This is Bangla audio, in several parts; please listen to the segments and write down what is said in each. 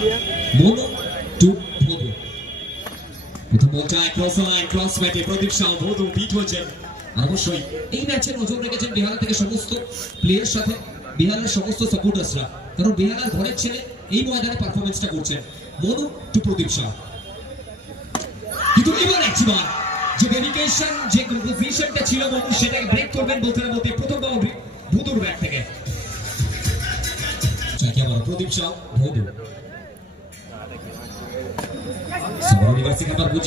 Mono to Bhodu. প্রথম বলটায় ক্রস লাইন ক্রস ব্যাটে প্রদীপ শাহ ভোদু বিট হয়েছেন। আর অবশ্যই এই ম্যাচে নজর রেখেছেন বিহার থেকে সমস্ত প্লেয়ার সাথে বিহারের সমস্ত সাপোর্টার্সরা, কারণ বিহারের ঘরের ছেলে এই ময়দানে পারফরমেন্সটা করছেন। মনু টু প্রদীপ শাহ, কিন্তু এবার একবার যে ডেডিকেশন যে পজিশনটা ছিল মনু সেটাকে ব্রেক করবেন বলতে না বলতে প্রথম বাউন্ডারি ভোদুর ব্যাট থেকে। চাকি আবার প্রদীপ শাহ ভোদু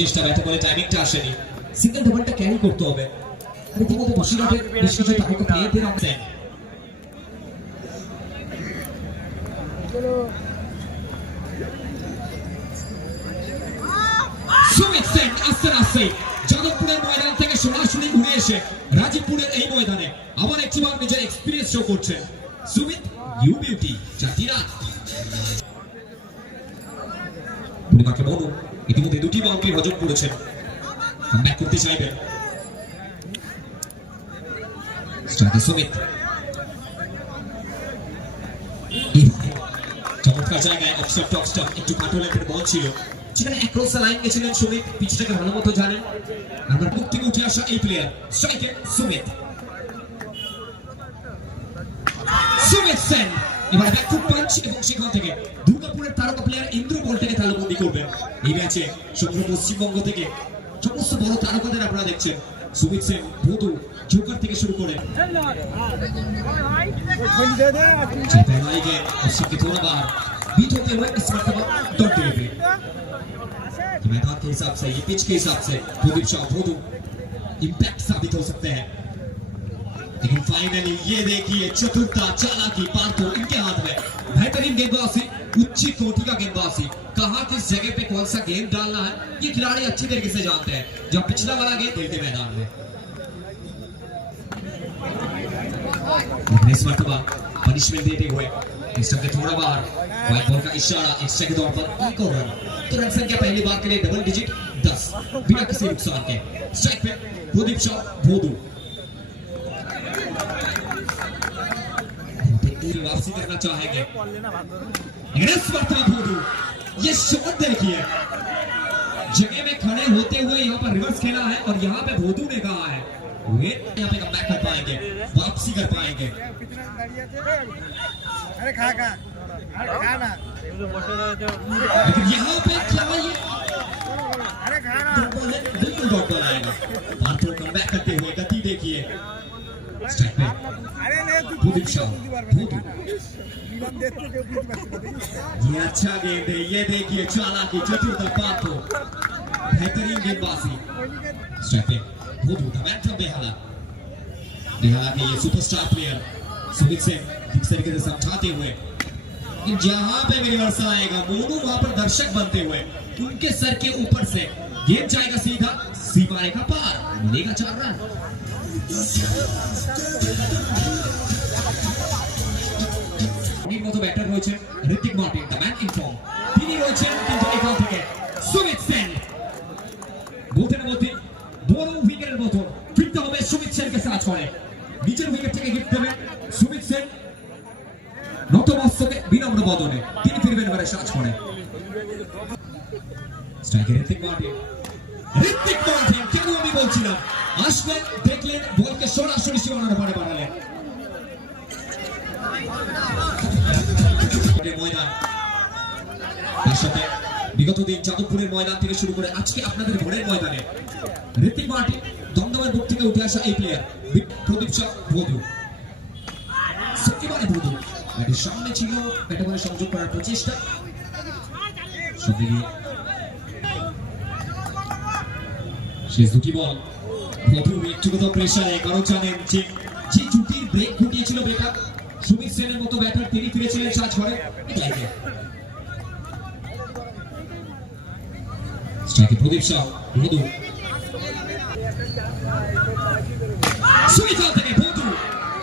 চেষ্টা ব্যাটে বলে টাইমিংটা আসেনি, সিঙ্গেল ডাবলটা ক্যারি করতে হবে। রীতিমতো বসিরহাটের বেশ কিছু তারকা প্লেয়ারদের অংশে সুমিত সেন আস্তে আস্তে যাদবপুরের ময়দান থেকে সরাসরি ঘুরে এসে রাজীবপুরের এই ময়দানে আবার একটিবার নিজের এক্সপিরিয়েন্স শো করছেন সুমিত। ইউ বিউটি জাতিরা পূর্ণিমাকে বলুন ইতিমধ্যে দুটি বাউন্ডারি হজম করেছেন, ব্যাক করতে চাইবেন সুমিত। চমৎকার জায়গায় অফস্টার টপ স্টাম্প একটু কাটো লেভেলের বল ছিল, সেখানে অ্যাক্রস দ্য লাইন গেছিলেন সুমিত। পিচটাকে ভালো মতো জানেন। আমরা বুক থেকে উঠে আসা এই প্লেয়ার স্ট্রাইকে সুমিত। সুমিত সেন এবার ব্যাকফুট পাঞ্চ এবং সেখান থেকে দুর্গাপুরের তারকা প্লেয়ার ইন্দ্র বলটাকে তালুবন্দি করবেন। এই ম্যাচে সমগ্র পশ্চিমবঙ্গ থেকে সমস্ত বড় তারকাদের আপনারা দেখছেন। সুমিত সেন ভোদু জোকার থেকে শুরু করে थोड़ा बार बीट होते हुए इस मरतबा डॉट डिलीवरी मैदान के हिसाब से, ये पिच के हिसाब से प्रदीप शाह भोदू इंपैक्ट साबित हो सकते हैं। लेकिन फाइनली ये देखिए चतुरता चालाकी पार्थो इनके हाथ में। बेहतरीन गेंदबाजी, उच्च कोटि का गेंदबाजी, कहां किस जगह पे कौन सा गेंद डालना है ये खिलाड़ी अच्छी तरीके से जानते हैं। जब पिछला वाला गेंद खेलते मैदान में इस मरतबा पनिशमेंट देते हुए इस के थोड़ा बार व्हाइट बॉल का इशारा एक्स्ट्रा के तौर पर एक और रन, तो रन संख्या पहली बार के लिए डबल डिजिट 10 बिना किसी नुकसान के। स्ट्राइक पे प्रदीप शाह भोदू वापसी करना चाहेंगे। इस मरतबा भोदू ये शॉट देखिए, जगह में खड़े होते हुए यहाँ पर रिवर्स खेला है और यहाँ पे भोदू ने कहा है वे यहाँ पे कमबैक कर पाएंगे, वापसी कर पाएंगे। अरे खा ना लेकिन यहाँ पे क्या ये अरे खाना बिल्कुल डॉट बॉल आएगा। पार्थो कमबैक करते हुए गति देखिए। स्ट्राइक पे अरे नहीं प्रदीप शाह भोदू, ये अच्छा गेंद है, ये देखिए चालाकी चतुरता पार्थो, बेहतरीन गेंदबाजी। स्ट्राइक पे भोदू द मैन फ्रॉम बेहाला के ये सुपरस्टार प्लेयर सुमित सेन किस तरीके से समझाते हुए कि जहां पे रिवर्स आएगा मोनू वहां पर दर्शक बनते हुए उनके सर के ऊपर से गेंद जाएगा सीधा सीमा रेखा पार, मिलेगा 4 रन। মতো ব্যাটার রয়েছে Hrithik Martin the man in form, তিনি রয়েছেন কিন্তু এখান থেকে সুমিত সেন বলতে না বলতে বড় উইকেটের মতো ফিরতে হবে সুমিত সেনকে সাজ করে। নিচের উইকেট থেকে হিট দেবেন সুমিত সেন নতমস্তকে বিনম্র বদনে, তিনি ফিরবেন এবারে সাজ করে। স্ট্রাইকে ঋতিক মার্টিন কেন আমি বলছিলাম আসলেন দেখলেন বলকে সরাসরি সীমানার পারে বাড়ালেন। ময়দান তার সাথে বিগত দিন যাদবপুরের ময়দান থেকে শুরু করে আজকে আপনাদের ঘরের ময়দানে ঋতিক মার্টিন দমদমের বুক থেকে উঠে আসা এই প্লেয়ার প্রদীপ শাহ ভোদু। একেবারে ভোদু ব্যাটের সামনে ছিল, ব্যাটে বলে সংযোগ করার প্রচেষ্টা সঙ্গে গিয়ে শেষ দুটি বল ভোদু ব্যক্তিগত প্রেসারে, কারণ জানেন যে জুটির ব্রেক ঘটিয়েছিল বেকার সুমিত সেনের মতো ব্যাটার, তিনি ফিরেছিলেন সাজ ঘরে। স্ট্রাইকে প্রদীপ শাহ ভোদু, সুমিত থেকে ভোদু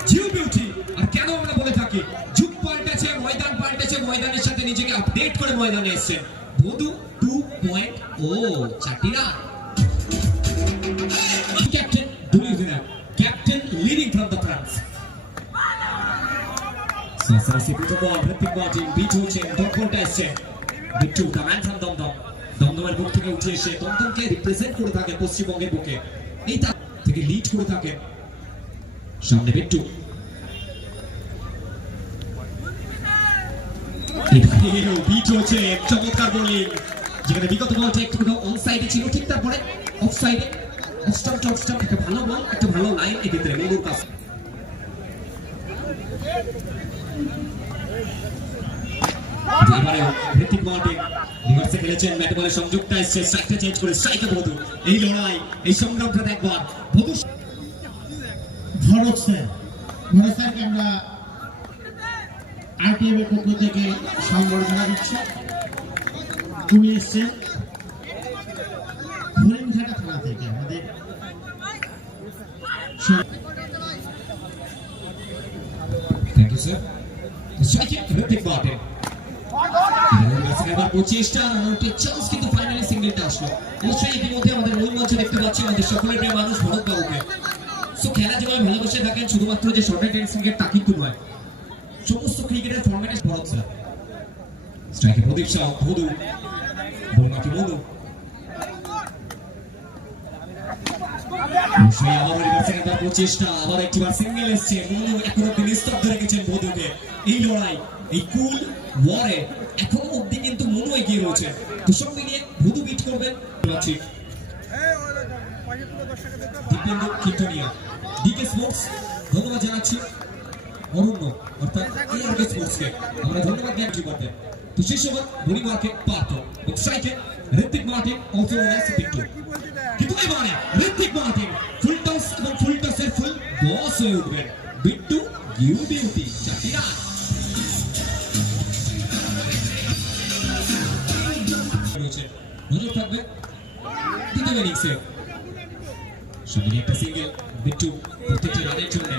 জিও বিউটি। আর কেন আমরা বলে থাকি যুগ পাল্টেছে, ময়দান পাল্টেছে, ময়দানের সাথে নিজেকে আপডেট করে ময়দানে এসেছেন ভোদু 2.0 চাটিরা। ক্যাপ্টেন দুলিদিনা, captain leading from the front. সরাসরি প্রথম বল ঋতিক মার্টিন বিট হচ্ছেন, ডট বলটা এসছে Bittu the man from Dumdum, দমদমের বুক থেকে উঠে এসে দমদমকে রিপ্রেজেন্ট করে থাকে পশ্চিমবঙ্গের বুকে, এই তার থেকে লিড করে থাকে। সামনে বিট্টু, বিট হচ্ছে চমৎকার বোলিং, যেখানে বিগত বলটা একটু অন সাইডে ছিল, ঠিক তারপরে অফ সাইডে অফ স্টাম্প একটা ভালো বল, একটা ভালো লাইন এক্ষেত্রে মনুর কাছে। এবারে ঋতিক মার্টিন রিভার্সে খেলেছেন, ব্যাট বলে সংযোগটা এসেছে, স্ট্রাইকটা চেঞ্জ করে স্ট্রাইকে বধু। এই লড়াই, এই সংগ্রামটা দেখবার বধু ভরত স্যারকে আমরা আরটিএম এর পক্ষ থেকে সম্বর্ধনা দিচ্ছি। উনি এসছেন হরিণঘাটা থানা থেকে আমাদের থ্যাংক ইউ স্যার। স্ট্রাইকে ঋতিক মার্টিন চেষ্টা রানআউটের চান্স, কিন্তু ফাইনালি সিঙ্গেলটা আসলো। অবশ্যই ইতিমধ্যে আমাদের ওই মঞ্চে দেখতে পাচ্ছি আমাদের সকলের প্রিয় মানুষ ভরত বাবুকে। সো খেলা যেভাবে ভালোবেসে থাকেন, শুধুমাত্র যে শর্ট টেনিস ক্রিকেট তা কিন্তু নয়, সমস্ত ক্রিকেটের ফরম্যাটে ভরত স্যার। স্ট্রাইকে প্রদীপ শাহ, ভদু বলমাকে মনু, অবশ্যই আবার রিভার্সে খেলার প্রচেষ্টা, আবার একটিবার সিঙ্গেল এসছে। মনু এখনো তিনি স্তব্ধ রেখেছেন ভদুকে। এই লড়াই, এই কুল ওয়ারে এখনো অব্দি কিন্তু মনু এগিয়ে রয়েছে। তো সব মিলিয়ে ভদু বিট করবেন পাচ্ছি দীপেন্দ্র কীর্তনিয়া। ডিকে স্পোর্টস ধন্যবাদ জানাচ্ছি, অরণ্য অর্থাৎ এআরকে স্পোর্টসকে আমরা ধন্যবাদ জ্ঞাপন করতে। তো সেই সময় বলি মার্কেট পার্থ এবং স্ট্রাইকে Ritwik Martin, also known as Bittu. কিন্তু এবারে ঋতিক মার্টিন ফুল টস এবং ফুল টসের ফুল বস হয়ে উঠবেন। বিট্টু গিউ বিউটি চাকিরা নজর থাকবে দ্বিতীয় ইনিংসে। সামনে একটা সিঙ্গেল, বিট্টু প্রত্যেকটা রানের জন্য,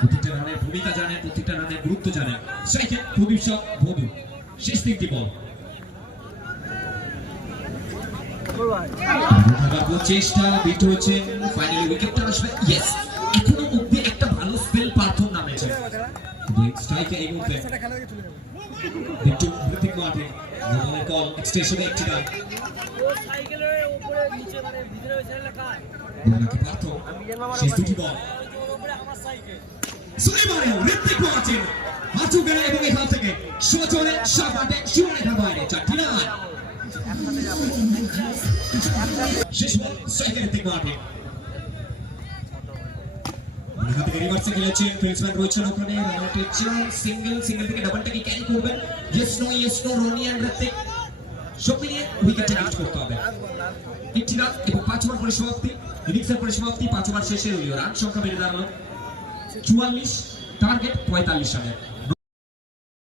প্রত্যেকটা রানের ভূমিকা জানেন, প্রত্যেকটা রানের গুরুত্ব জানেন। স্ট্রাইকে প্রদীপ শাহ, ভদু শেষ তিনটি বল। চেষ্টা, বিট হয়েছে, ফাইনালি উইকেটটা আসবে। ইয়েস, এখনো অব্দি একটা ভালো স্পেল পার্থর নামেছে, কিন্তু স্ট্রাইকে এই মুহূর্তে বিট্টু ঋতিক মার্টিন বলের কল এক্সটেনশনে একটি রান। বলনাকে পার্থ শেষ দুটি বল। সুলেমানের ঋতিক মার্টিন হাঁটু গেড়ে এবং এখান থেকে সজোরে সাপাটে সীমারেখার বাইরে চারটি রান। শেষ বল স্ট্রাইকে ঋতিক মার্টিন। এখান থেকে রিভার্সে খেলেছেন, ফিল্ডসম্যান রয়েছেন ওখানে, রানআউটের চান্স, সিঙ্গেল থেকে ডাবলটাকে ক্যারি করবেন। Yes no Rony and Hrithik সব মিলিয়ে উইকেটটা লিফট করতে হবে। একটি রান এবং 5 ওভার পরিসমাপ্তি, ইনিংসের পরিসমাপ্তি 5 ওভার শেষে রান সংখ্যা বেড়ে দাঁড়ালো 44, টার্গেট 45 রানের।